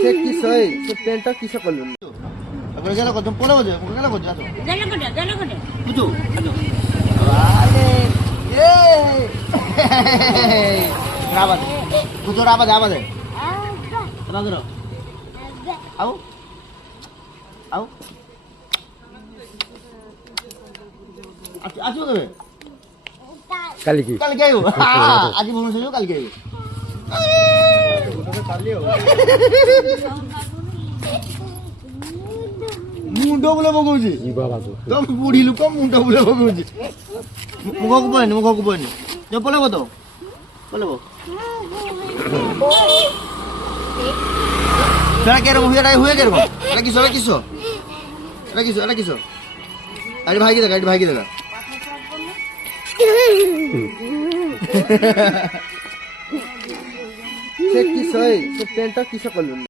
সে কিসই সে পেনটা কিসে করলুন আগে গেল কত পড়ে বজে গেল কত আছো গেল কোটে বুঝো আরে এই রাবাদ বুঝো রাবাদ আবাদে রাবাদ আও আও আছো দেবে কালকে কালকে আইও আজ ভুবন ছিল কালকে আইও মুন্ড বলে বকুছি ই বাবা তো তুমি বুড়ি লোক মুন্ড বলে বকুছি মুখକୁ বইনি যে পলেব তো পলেব সেটা কেরম হুয়ে কেরম এটা কিসো আরে ভাইকে দেখা সে কিসই সে পেনটা কিসে করলুন